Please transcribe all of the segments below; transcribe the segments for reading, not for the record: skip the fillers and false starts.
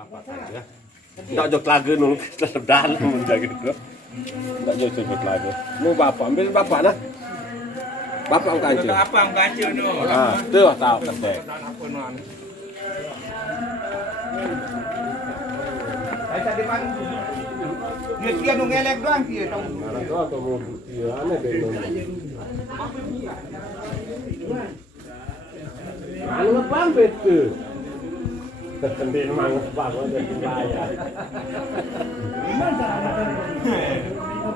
Bapak saja. Ndak jok lagu nung dalam menjaga itu. Ndak jok lagu. Mau bapak ambil bapak nah. Bapak ang kancu. Apa ang kancu no? Ah, tuh tahu kete. Ay sa depan. Ni tiga nung elek doang tiga tong. Mana tuh atau mau dia aneh deh nung. Lalu bang betul. Di mang bang jadi bayar.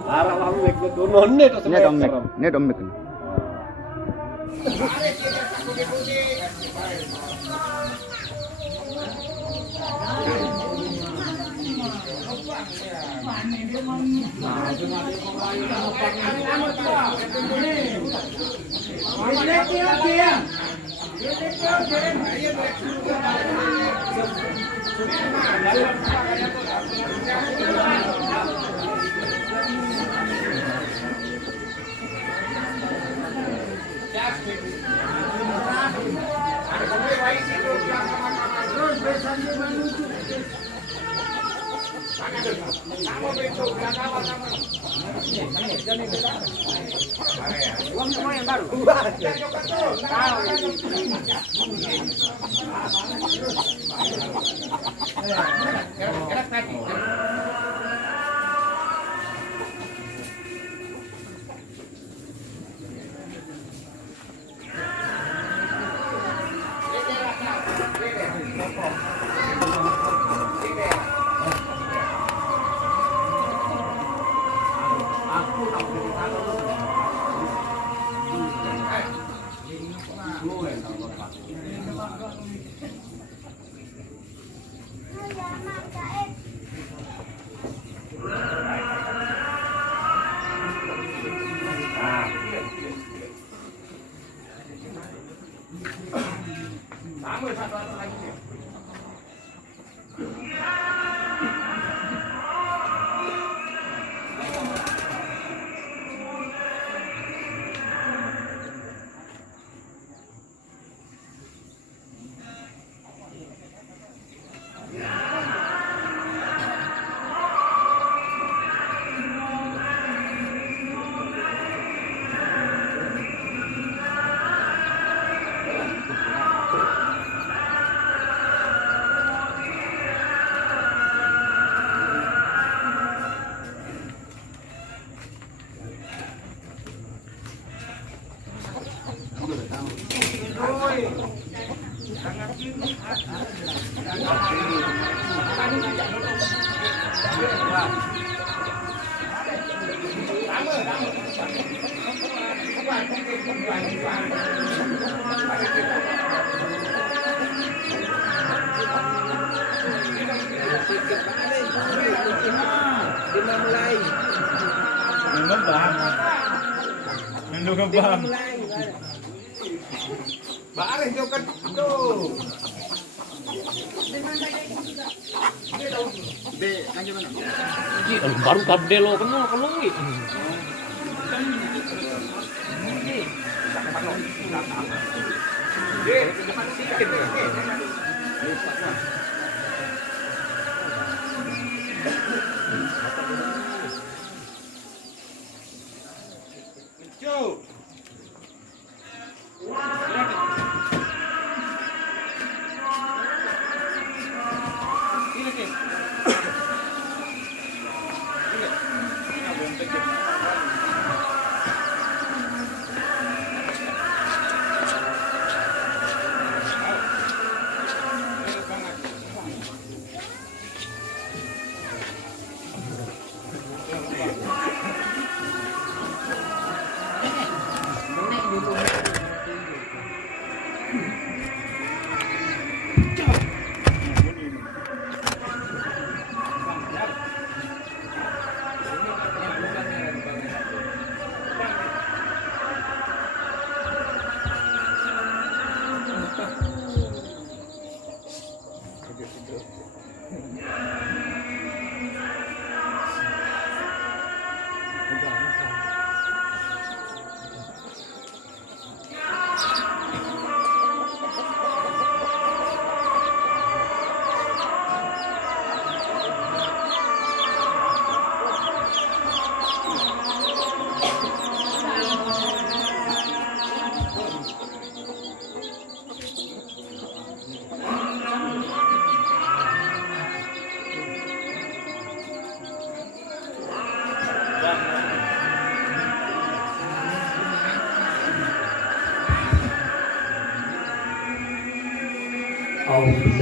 Arah lalu ikut turun nih tuh semua. Ini domek. Baris jokan tuh. Baru kabde lo kenal kalau ini. Depan sikit nih.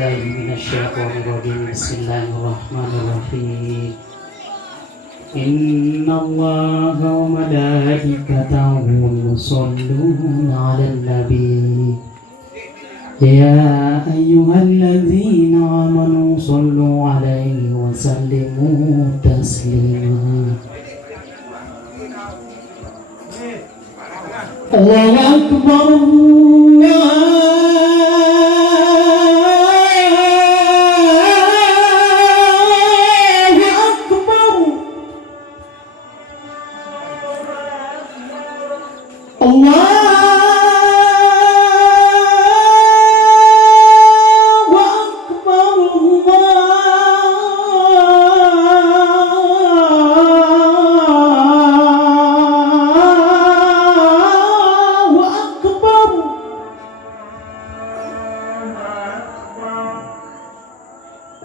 بالله من الشيطان الرجيم بسم الله الرحمن الرحيم إن الله وملائكته يصلون على النبي يا أيها الذين آمنوا صلوا عليه وسلموا تسليما الله أكبر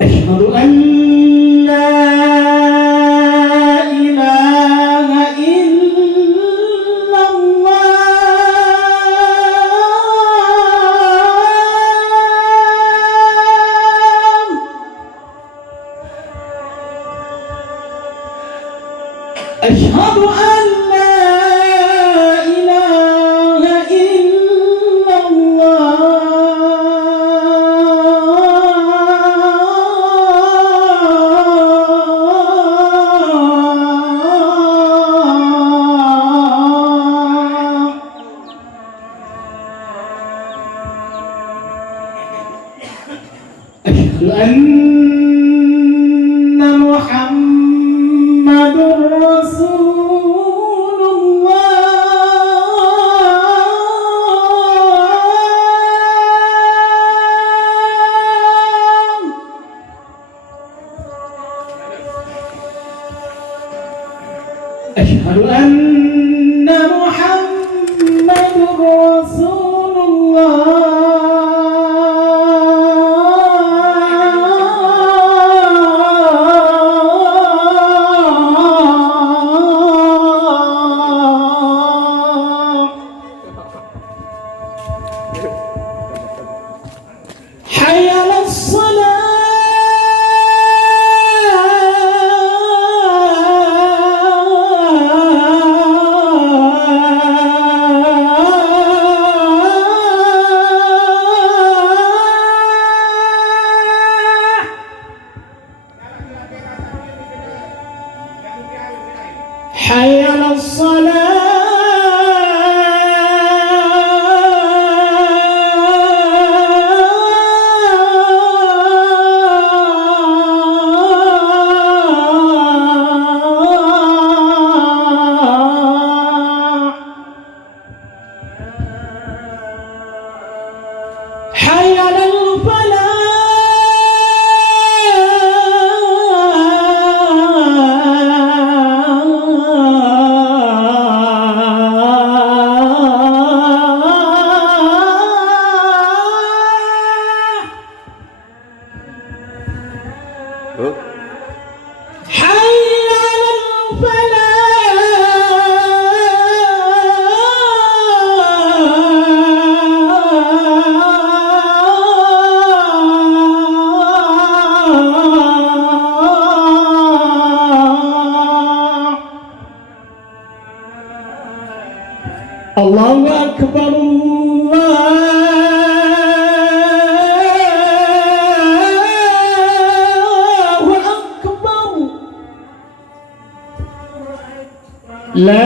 أشهد أن لا إله إلا الله أشهد أن لا إله إلا الله أشهد أن محمد رسول الله أشهد أن محمد رسول الله حي على الصلاة حي على الصلاة حي على الفلاح Huh? حي على الفلاح الله أكبر الله أكبر لا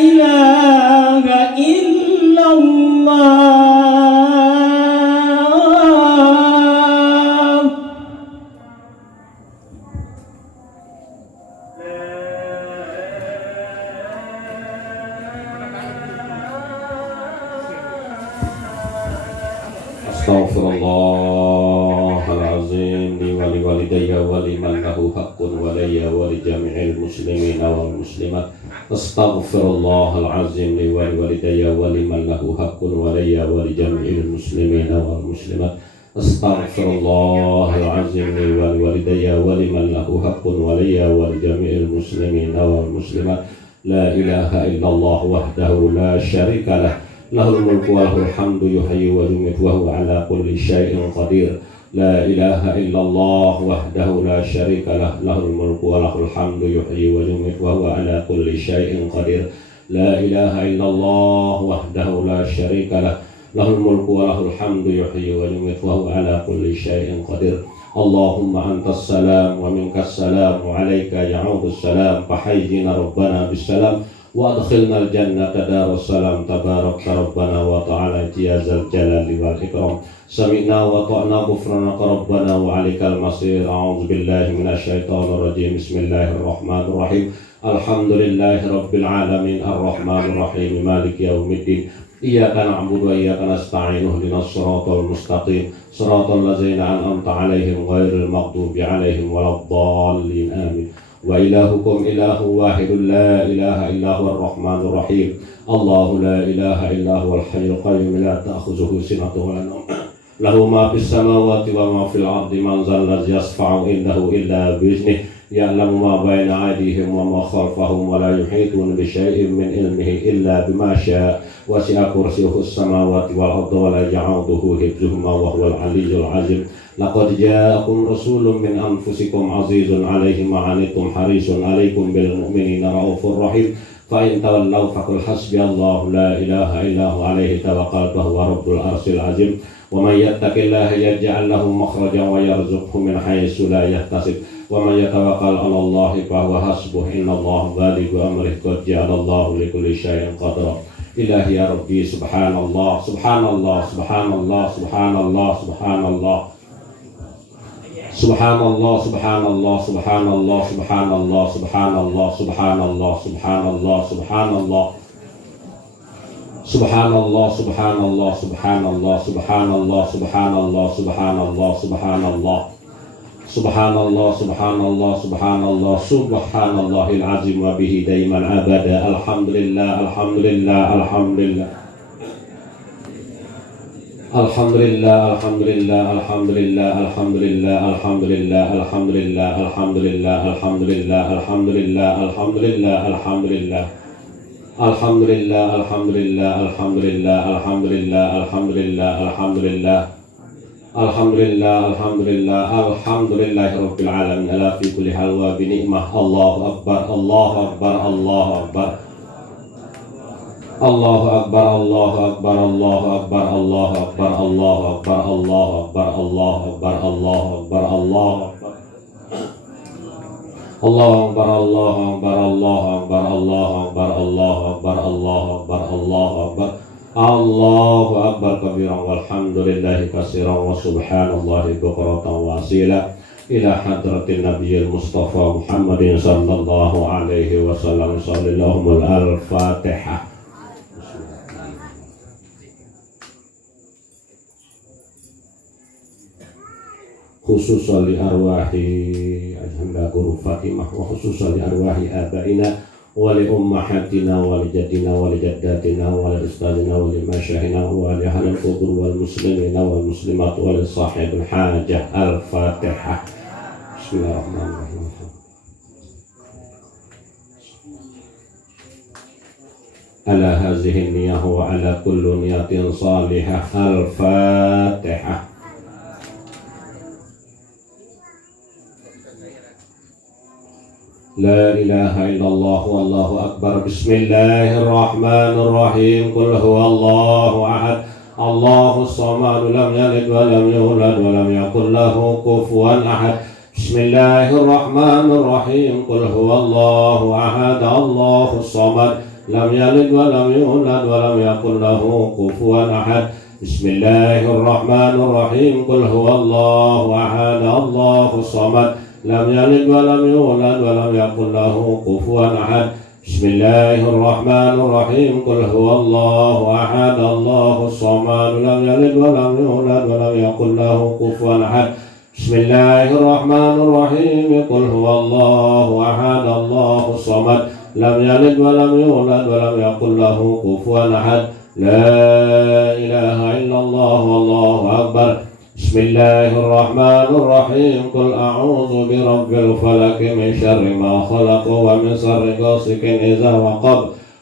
إله إلا الله أستغفر الله العظيم لي ولوالدي ولمن له حق ولي ولجميع المسلمين والمسلمات أستغفر الله العظيم لي ولوالدي ولمن له حق ولي ولجميع المسلمين والمسلمات أستغفر الله العظيم لي ولوالدي ولمن له حق ولي ولجميع المسلمين والمسلمات لا إله إلا الله وحده لا شريك له lahul mulku wa lahul hamdu yuhyi wa yumiitu wa huwa ala kulli syai'in qadir. La ilaha illallah wahdahu la syarika lah, lahul mulku wa lahul hamdu yuhyi wa yumiitu wa huwa ala kulli syai'in qadir. La ilaha illallah wahdahu la syarika lah, lahul mulku wa lahul hamdu yuhyi wa yumiitu wa huwa ala kulli syai'in qadir. Allahumma antas salam wa minkas salam wa alayka ya'udus salam, fahayyina rabbana bis salam wa adkhilna al-jannata darus salam, tabarakta rabbana wa ta'ala ya zal jalali wal ikram. Sami'na wa ta'na ghufranaka rabbana wa alaikal masir. A'udzu billahi minasyaitonir rajim. Bismillahirrahmanirrahim. Alhamdulillahi rabbil alamin, arrahmanir rahim, maliki yaumiddin. Iyyaka na'budu wa iyyaka nasta'in. Ihdinas siratal mustaqim, siratal ladzina an'amta 'alaihim ghairil maghdubi 'alaihim waladdallin. Amin. Wa ilahukum ilahu wahidun la ilaha illa huwar rahmanur rahim. Allahu la ilaha illa huwal hayyul qayyum la ta'khudhuhu sinatun wa la nawm. Lahu ma fis samawati wa ma fil ardi, man zal ladzi yashfa'u indahu illa bi idhnihi. Ya'lamu ma bayna aydihim wa ma khalfahum wa la yuhituna bi syai'in min ilmihi illa bima syaa. Wasi'a kursiyyuhu as-samawati wal arda wa la ya'uduhu hifdhuhuma wa huwal 'aliyyul 'azim. Laqad ja'akum rasulun min anfusikum 'azizun 'alaihi ma 'anittum harisun 'alaikum bil mu'minina raufur rahim. Fa in tawallaw faqul hasbiyallahu la ilaha illa huwa 'alaihi tawakkaltu wa huwa rabbul arsyil 'azim. Wa may yattaqillaha yaj'al lahu makhrajan wa yarzuqhu min haitsu la yahtasib. Wa man yatawakkal 'ala Allahi fa huwa hasbuh. Innallaha balighu amrihi qad ja'alallahu likulli syai'in qadra. Ilahi ya Rabbi, subhanallah, subhanallah, subhanallah, subhanallah, subhanallah. Subhanallah, subhanallah, subhanallah, subhanallah, subhanallah, subhanallah, subhanallah, subhanallah. Subhanallah, subhanallah, subhanallah, subhanallah, subhanallah, subhanallah, subhanallah. Subhanallah, subhanallah, subhanallah, subhanallahil azim wa bihi daiman abada. Alhamdulillah, alhamdulillah, alhamdulillah. Alhamdulillah, alhamdulillah, alhamdulillah, alhamdulillah, alhamdulillah, alhamdulillah, alhamdulillah, alhamdulillah, alhamdulillah, alhamdulillah, alhamdulillah. Alhamdulillah, alhamdulillah, alhamdulillah, alhamdulillah, alhamdulillah, alhamdulillah. Alhamdulillah, alhamdulillah, alhamdulillahi rabbil alamin, ala fi kulli hal wa bi ni'mah. Allahu akbar, Allahu akbar, Allahu akbar. Allahu akbar, Allahu akbar, Allahu akbar, Allahu akbar, Allahu akbar, Allahu akbar, Allahu akbar, Allahu akbar, Allahu akbar. Allahu akbar, Allahu akbar, Allahu akbar, Allahu akbar, Allahu akbar, Allahu akbar, Allahu akbar. Allahu akbar kabiran walhamdulillahi katsiran wa subhanallahi bukratan wa asila. Ila hadratin nabiyil mustafa Muhammadin sallallahu alaihi wasallam. Sallallahu al-Fatihah. Khususan li arwahi ajhanda guru Fatimah, wa khususan li arwahi abaina wa li ummahatina wa li jaddina wa li jaddatina wa li ustadina wa li masyaykhina wa li ahlil qubur wal muslimina wal muslimat wa li sahibil hajah. Al-Fatihah. Bismillahirrahmanirrahim. Ala hazihi niyah wa ala kulli niyatin salihah. Al-Fatihah. La ilaha illallah wallahu akbar. Bismillahirrahmanirrahim. Qul huwallahu ahad, Allahus samad, lam yalid wa lam yulad wa lam yakul lahu kufuwan ahad. Bismillahirrahmanirrahim. Qul huwallahu ahad, Allahus samad, lam yalid wa lam yulad wa lam yakul lahu kufuwan ahad. Bismillahirrahmanirrahim. Qul huwallahu ahad, Allahus samad, lam yalid wa lam yulad wa lam yakul lahu kufuwan ahad. Bismillahirrahmanirrahim. Qul huwallahu ahad, Allahus samad, lam yalid wa lam yulad wa lam yakul lahu kufuwan ahad. Bismillahirrahmanirrahim. Qul huwallahu ahad, Allahus samad, lam yalid wa lam yulad wa lam yakul lahu kufuwan ahad. La ilaha illallah wallahu akbar. Bismillahirrahmanirrahim. Qul a'udzu birabbil falaq min syarri ma khalaq wa min syarri ghasiqin idza waqab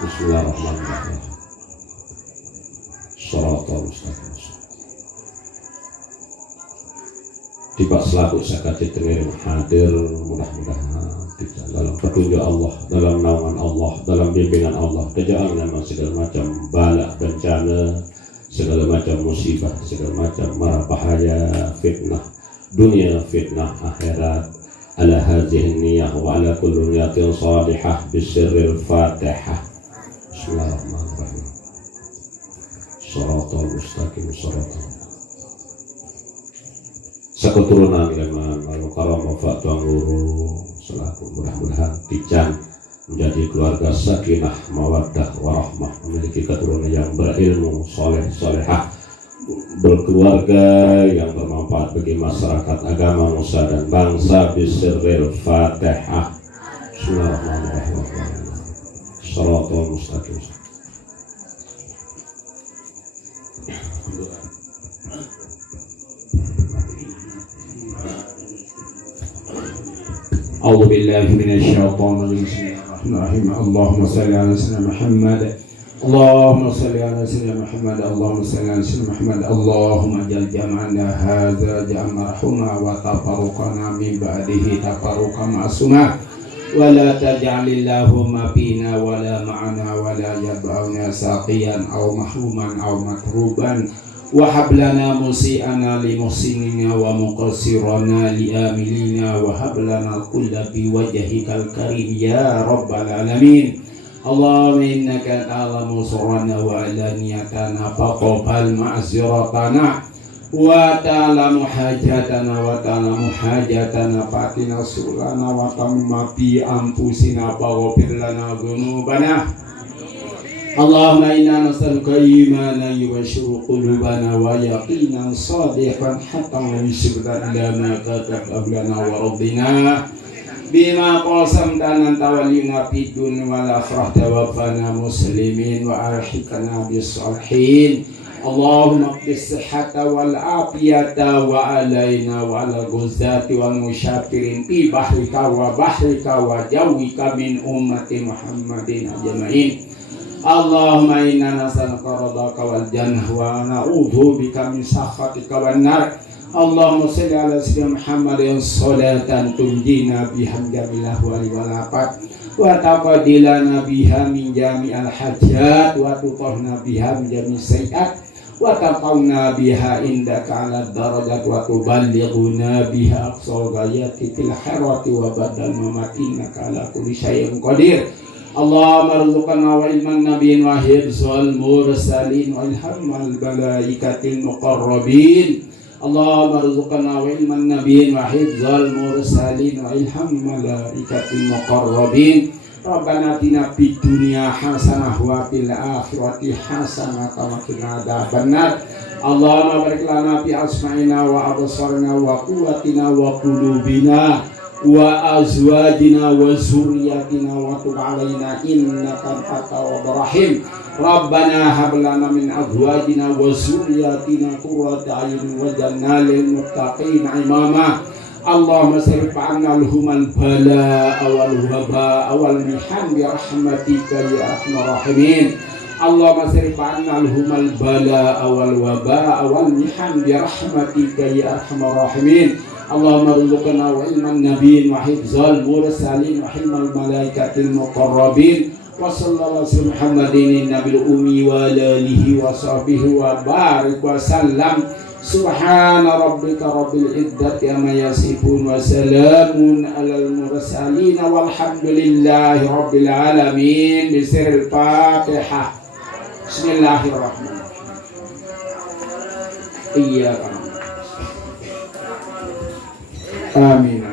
Bismillahirrahmanirrahim. Shalatul mustaqim. Tiba selaku sakit tengiring hadir, mudah-mudahan tidak dalam petunjuk Allah, dalam naungan Allah, dalam bimbingan Allah, kejauhan nama segala macam bala bencana, segala macam musibah, segala macam mara bahaya, fitnah dunia, fitnah akhirat. Ala hadhihi niyah wa ala kulli niyatin salihah bisirril fatihah. Bismillahirrahmanirrahim. Shalatul mustaqim. Sakuturunan ilaman wal karam wa tuang guru selaku mudah-mudahan tijan menjadi keluarga sakinah mawaddah warahmah, memiliki keturunan yang berilmu, soleh solehah, berkeluarga yang bermanfaat bagi masyarakat, agama, nusa dan bangsa. Bisirril fatihah. Bismillahirrahmanirrahim. Shalatul mustaqim. أعوذ بالله من الشيطان الرجيم. بسم الله الرحمن الرحيم. اللهم صل على سيدنا محمد. اللهم صل على سيدنا محمد. اللهم صل على سيدنا محمد. اللهم اجعل جمعنا هذا جمعا مرحوما وتفرقنا من بعده تفرقا معصوما ولا تجعل اللهم فينا ولا معنا ولا يبعنا ساقيا أو محروما أو مكروبا وهب لنا مسيئنا لمحسننا ومقصرنا لآملنا وهب لنا كل بوجهك الكريم يا رب العالمين. اللهم إنك تعلم سرنا وعلانيتنا فاقبل معذرتنا وتعلم حاجتنا فاتنا سؤلنا وتم في أنفسنا فاغفر لنا ذنوبنا. اللهم إنا نسألك إيمانا يبشر قلوبنا ويقينا صادقا حتى نشهد إلى ما كتبت لنا ورضنا بما قاسمت أنت ولينا في الدنيا والآخرة. توفنا مسلمين وألحقنا بالصالحين. اللهم اقض الصحة والعافية وعلينا وعلى الغزاة والمشافرين في بحرك وبحرك وجوك من أمة محمد أجمعين. اللهم إنا نسألك رضاك والجنة ونعوذ بك من سخطك والنار. اللهم صل على سيدنا محمد صلاة تنجينا بها من جميع الأهوال والآفات وتقضي لنا بها من جميع الحاجات وتطهرنا بها من جميع السيئات وترفعنا بها عندك على الدرجات وتبلغنا بها أقصى الغايات في الخيرات وبعد الممات إنك على كل شيء قدير. اللهم ارزقنا وعلم النبيين وحفظ المرسلين والهم الملائكة المقربين. اللهم ارزقنا وعلم النبيين وحفظ المرسلين والهم الملائكة المقربين. ربنا آتنا في الدنيا حسنة وفي الآخرة حسنة وقنا عذاب النار. اللهم بارك لنا في أسماعنا وأبصارنا وقوتنا وقلوبنا وأزواجنا وذرياتنا وتب علينا إنك أنت التواب الرحيم. ربنا هب لنا من أزواجنا وذرياتنا قرة أعين واجعلنا للمتقين إماما. اللهم اصرف عنا الهم البلاء والوباء والمحن برحمتك يا أرحم الراحمين. اللهم اصرف عنا الهم البلاء والوباء والمحن برحمتك يا أرحم الراحمين. اللهم ارزقنا وعلم النبيين وحفظ المرسلين وحلم الملائكة المقربين. وصلى الله على محمد النبي الأمي وعلى آله وصحبه وبارك وسلم. سبحان ربك رب العزة عما يصفون وسلام على المرسلين والحمد لله رب العالمين. بسر الفاتحة. بسم الله الرحمن الرحيم. إياك نعبد. آمين.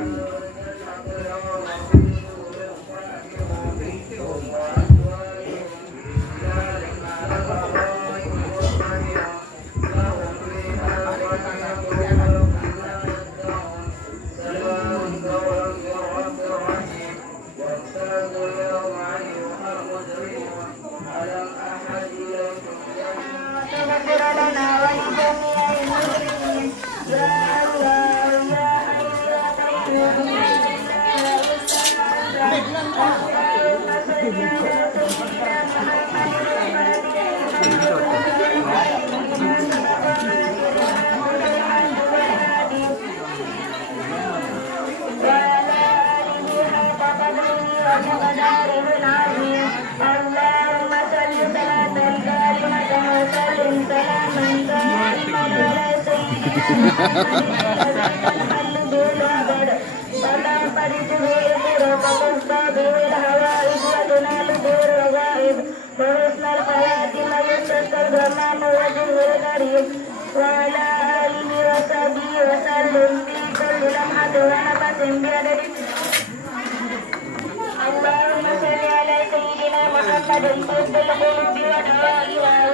وعلى آله وصحبه وسلم في كل لمحة ونفس بعدد. اللهم صل على سيدنا محمد طب القلوب ودوائها